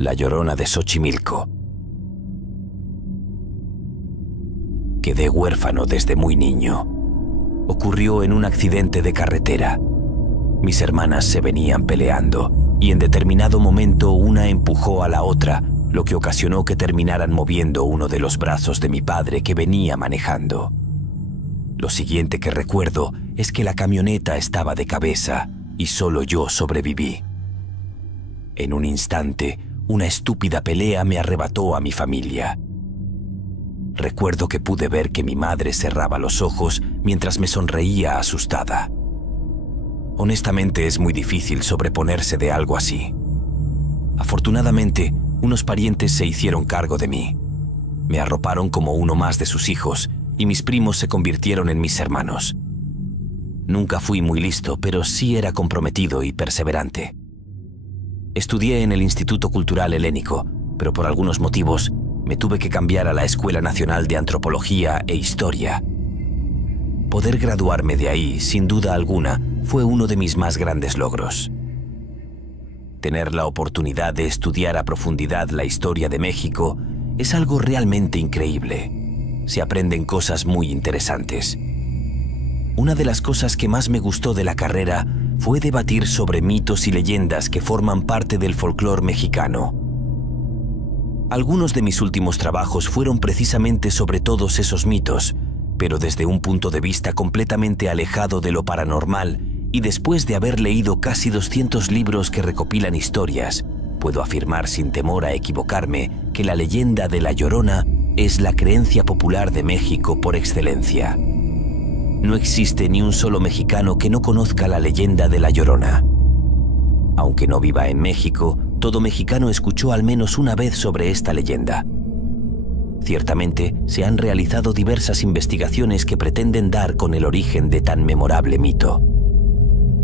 La Llorona de Xochimilco. Quedé huérfano desde muy niño. Ocurrió en un accidente de carretera. Mis hermanas se venían peleando y en determinado momento una empujó a la otra, lo que ocasionó que terminaran moviendo uno de los brazos de mi padre que venía manejando. Lo siguiente que recuerdo es que la camioneta estaba de cabeza y solo yo sobreviví. En un instante, una estúpida pelea me arrebató a mi familia. Recuerdo que pude ver que mi madre cerraba los ojos mientras me sonreía asustada. Honestamente es muy difícil sobreponerse de algo así. Afortunadamente, unos parientes se hicieron cargo de mí. Me arroparon como uno más de sus hijos y mis primos se convirtieron en mis hermanos. Nunca fui muy listo, pero sí era comprometido y perseverante. Estudié en el Instituto Cultural Helénico, pero por algunos motivos me tuve que cambiar a la Escuela Nacional de Antropología e Historia. Poder graduarme de ahí, sin duda alguna, fue uno de mis más grandes logros. Tener la oportunidad de estudiar a profundidad la historia de México es algo realmente increíble. Se aprenden cosas muy interesantes. Una de las cosas que más me gustó de la carrera fue debatir sobre mitos y leyendas que forman parte del folclore mexicano. Algunos de mis últimos trabajos fueron precisamente sobre todos esos mitos, pero desde un punto de vista completamente alejado de lo paranormal, y después de haber leído casi 200 libros que recopilan historias, puedo afirmar sin temor a equivocarme que la leyenda de La Llorona es la creencia popular de México por excelencia. No existe ni un solo mexicano que no conozca la leyenda de La Llorona. Aunque no viva en México, todo mexicano escuchó al menos una vez sobre esta leyenda. Ciertamente, se han realizado diversas investigaciones que pretenden dar con el origen de tan memorable mito.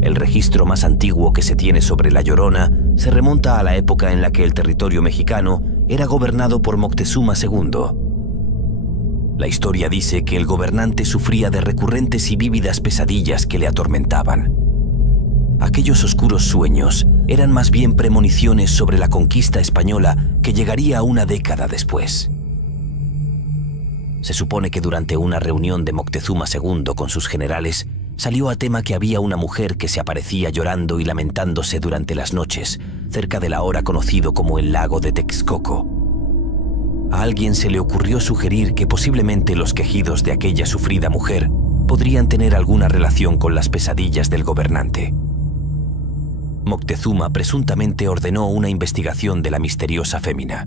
El registro más antiguo que se tiene sobre La Llorona se remonta a la época en la que el territorio mexicano era gobernado por Moctezuma II. La historia dice que el gobernante sufría de recurrentes y vívidas pesadillas que le atormentaban. Aquellos oscuros sueños eran más bien premoniciones sobre la conquista española que llegaría una década después. Se supone que durante una reunión de Moctezuma II con sus generales, salió a tema que había una mujer que se aparecía llorando y lamentándose durante las noches, cerca del ahora conocido como el lago de Texcoco. A alguien se le ocurrió sugerir que posiblemente los quejidos de aquella sufrida mujer podrían tener alguna relación con las pesadillas del gobernante. Moctezuma presuntamente ordenó una investigación de la misteriosa fémina.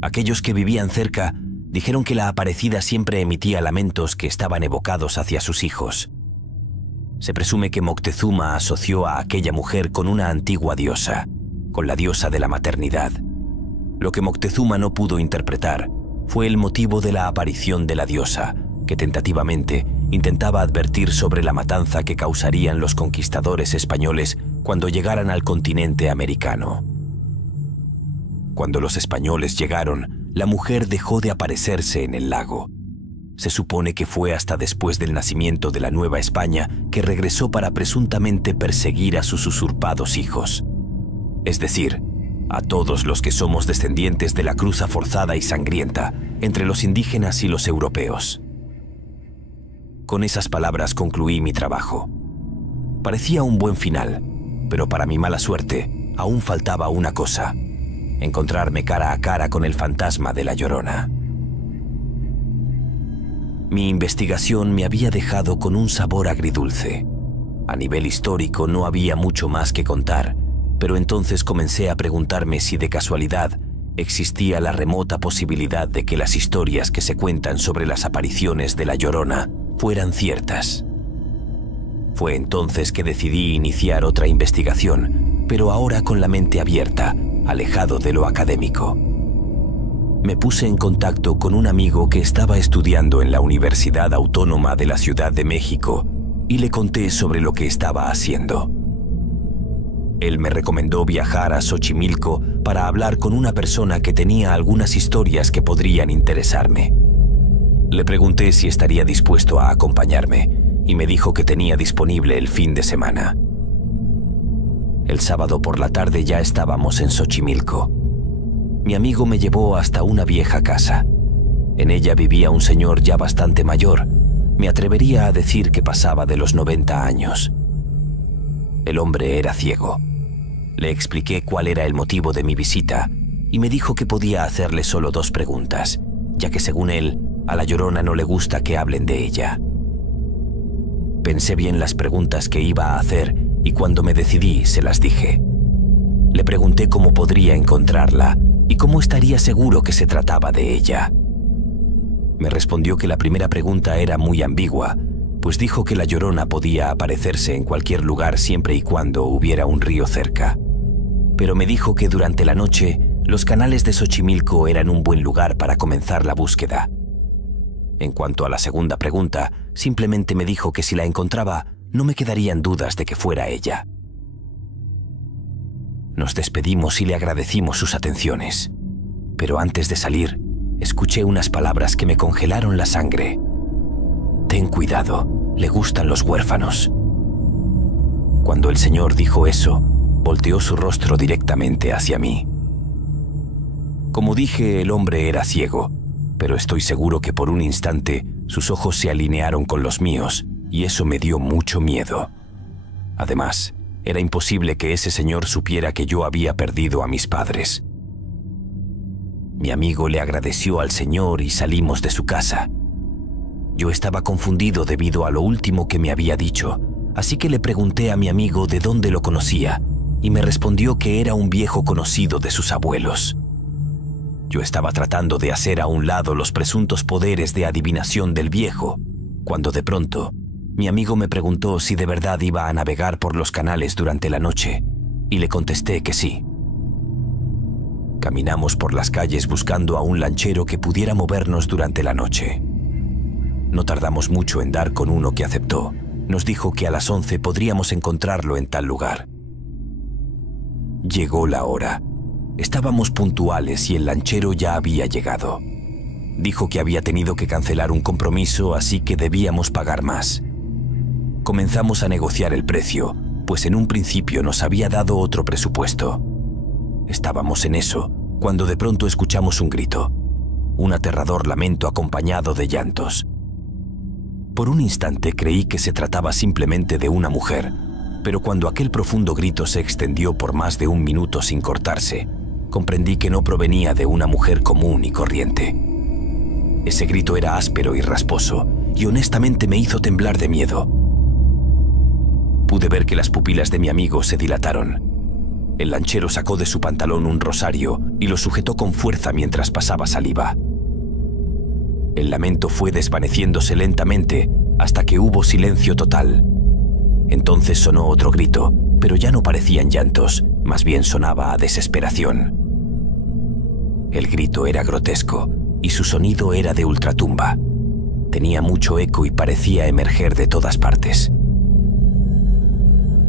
Aquellos que vivían cerca dijeron que la aparecida siempre emitía lamentos que estaban evocados hacia sus hijos. Se presume que Moctezuma asoció a aquella mujer con una antigua diosa, con la diosa de la maternidad. Lo que Moctezuma no pudo interpretar fue el motivo de la aparición de la diosa, que tentativamente intentaba advertir sobre la matanza que causarían los conquistadores españoles cuando llegaran al continente americano. Cuando los españoles llegaron, la mujer dejó de aparecerse en el lago. Se supone que fue hasta después del nacimiento de la Nueva España que regresó para presuntamente perseguir a sus usurpados hijos. Es decir, a todos los que somos descendientes de la cruza forzada y sangrienta entre los indígenas y los europeos. Con esas palabras concluí mi trabajo. Parecía un buen final, pero para mi mala suerte, aún faltaba una cosa: encontrarme cara a cara con el fantasma de La Llorona. Mi investigación me había dejado con un sabor agridulce. A nivel histórico no había mucho más que contar, pero entonces comencé a preguntarme si de casualidad existía la remota posibilidad de que las historias que se cuentan sobre las apariciones de La Llorona fueran ciertas. Fue entonces que decidí iniciar otra investigación, pero ahora con la mente abierta, alejado de lo académico. Me puse en contacto con un amigo que estaba estudiando en la Universidad Autónoma de la Ciudad de México y le conté sobre lo que estaba haciendo. Él me recomendó viajar a Xochimilco para hablar con una persona que tenía algunas historias que podrían interesarme. Le pregunté si estaría dispuesto a acompañarme y me dijo que tenía disponible el fin de semana. El sábado por la tarde ya estábamos en Xochimilco. Mi amigo me llevó hasta una vieja casa. En ella vivía un señor ya bastante mayor. Me atrevería a decir que pasaba de los 90 años. El hombre era ciego. Le expliqué cuál era el motivo de mi visita y me dijo que podía hacerle solo 2 preguntas, ya que según él, a la Llorona no le gusta que hablen de ella. Pensé bien las preguntas que iba a hacer y cuando me decidí se las dije. Le pregunté cómo podría encontrarla y cómo estaría seguro que se trataba de ella. Me respondió que la primera pregunta era muy ambigua, pues dijo que la Llorona podía aparecerse en cualquier lugar siempre y cuando hubiera un río cerca. Pero me dijo que durante la noche los canales de Xochimilco eran un buen lugar para comenzar la búsqueda. En cuanto a la segunda pregunta, simplemente me dijo que si la encontraba, no me quedarían dudas de que fuera ella. Nos despedimos y le agradecimos sus atenciones. Pero antes de salir, escuché unas palabras que me congelaron la sangre. Ten cuidado, le gustan los huérfanos. Cuando el señor dijo eso, volteó su rostro directamente hacia mí. Como dije, el hombre era ciego, pero estoy seguro que por un instante sus ojos se alinearon con los míos y eso me dio mucho miedo. Además, era imposible que ese señor supiera que yo había perdido a mis padres. Mi amigo le agradeció al señor y salimos de su casa. Yo estaba confundido debido a lo último que me había dicho, así que le pregunté a mi amigo de dónde lo conocía y me respondió que era un viejo conocido de sus abuelos. Yo estaba tratando de hacer a un lado los presuntos poderes de adivinación del viejo, cuando de pronto mi amigo me preguntó si de verdad iba a navegar por los canales durante la noche, y le contesté que sí. Caminamos por las calles buscando a un lanchero que pudiera movernos durante la noche. No tardamos mucho en dar con uno que aceptó. Nos dijo que a las 11 podríamos encontrarlo en tal lugar. Llegó la hora. Estábamos puntuales y el lanchero ya había llegado. Dijo que había tenido que cancelar un compromiso, así que debíamos pagar más. Comenzamos a negociar el precio, pues en un principio nos había dado otro presupuesto. Estábamos en eso, cuando de pronto escuchamos un grito, un aterrador lamento acompañado de llantos. Por un instante creí que se trataba simplemente de una mujer, pero cuando aquel profundo grito se extendió por más de 1 minuto sin cortarse, comprendí que no provenía de una mujer común y corriente. Ese grito era áspero y rasposo, y honestamente me hizo temblar de miedo. Pude ver que las pupilas de mi amigo se dilataron. El lanchero sacó de su pantalón un rosario y lo sujetó con fuerza mientras pasaba saliva. El lamento fue desvaneciéndose lentamente hasta que hubo silencio total. Entonces sonó otro grito, pero ya no parecían llantos, más bien sonaba a desesperación. El grito era grotesco y su sonido era de ultratumba. Tenía mucho eco y parecía emerger de todas partes.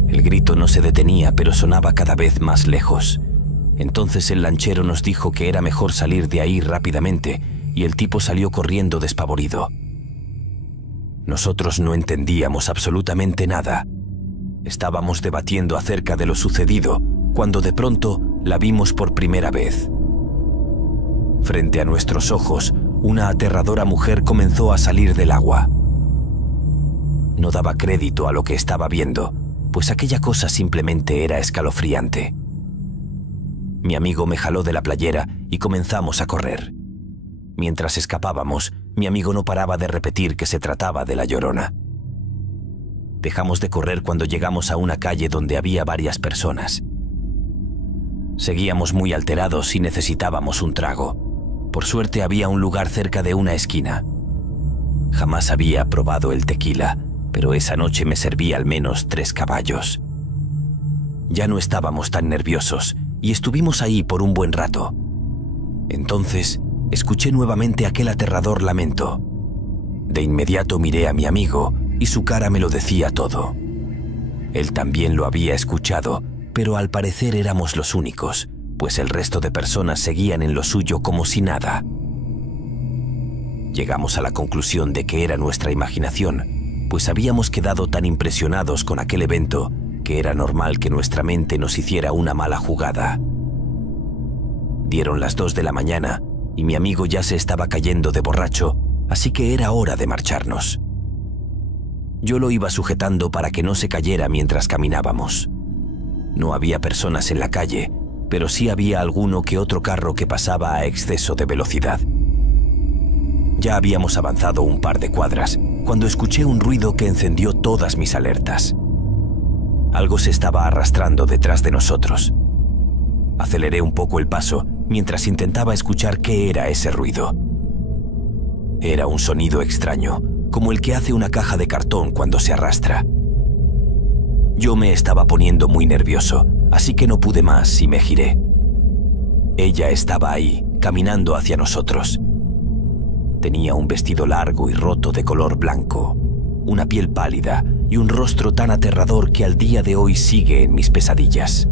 El grito no se detenía, pero sonaba cada vez más lejos. Entonces el lanchero nos dijo que era mejor salir de ahí rápidamente y el tipo salió corriendo despavorido. Nosotros no entendíamos absolutamente nada. Estábamos debatiendo acerca de lo sucedido cuando de pronto la vimos por primera vez. Frente a nuestros ojos, una aterradora mujer comenzó a salir del agua. No daba crédito a lo que estaba viendo, pues aquella cosa simplemente era escalofriante. Mi amigo me jaló de la playera y comenzamos a correr. Mientras escapábamos, mi amigo no paraba de repetir que se trataba de la Llorona. Dejamos de correr cuando llegamos a una calle donde había varias personas. Seguíamos muy alterados y necesitábamos un trago. Por suerte había un lugar cerca de una esquina. Jamás había probado el tequila, pero esa noche me serví al menos 3 caballos. Ya no estábamos tan nerviosos y estuvimos ahí por un buen rato. Entonces, escuché nuevamente aquel aterrador lamento. De inmediato miré a mi amigo y su cara me lo decía todo. Él también lo había escuchado, pero al parecer éramos los únicos, pues el resto de personas seguían en lo suyo como si nada. Llegamos a la conclusión de que era nuestra imaginación, pues habíamos quedado tan impresionados con aquel evento que era normal que nuestra mente nos hiciera una mala jugada. Dieron las 2 de la mañana y mi amigo ya se estaba cayendo de borracho, así que era hora de marcharnos. Yo lo iba sujetando para que no se cayera mientras caminábamos. No había personas en la calle, pero sí había alguno que otro carro que pasaba a exceso de velocidad. Ya habíamos avanzado un par de cuadras cuando escuché un ruido que encendió todas mis alertas. Algo se estaba arrastrando detrás de nosotros. Aceleré un poco el paso mientras intentaba escuchar qué era ese ruido. Era un sonido extraño, como el que hace una caja de cartón cuando se arrastra. Yo me estaba poniendo muy nervioso, así que no pude más y me giré. Ella estaba ahí, caminando hacia nosotros. Tenía un vestido largo y roto de color blanco, una piel pálida y un rostro tan aterrador que al día de hoy sigue en mis pesadillas.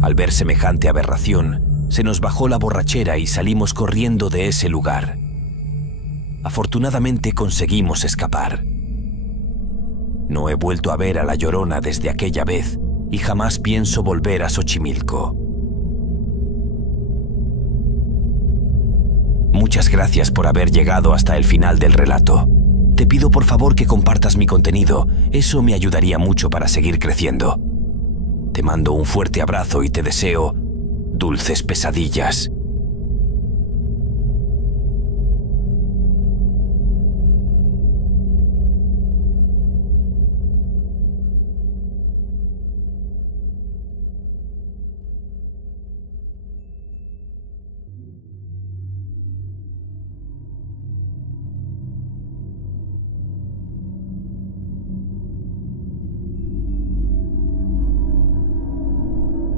Al ver semejante aberración, se nos bajó la borrachera y salimos corriendo de ese lugar. Afortunadamente conseguimos escapar. No he vuelto a ver a La Llorona desde aquella vez y jamás pienso volver a Xochimilco. Muchas gracias por haber llegado hasta el final del relato. Te pido por favor que compartas mi contenido, eso me ayudaría mucho para seguir creciendo. Te mando un fuerte abrazo y te deseo dulces pesadillas.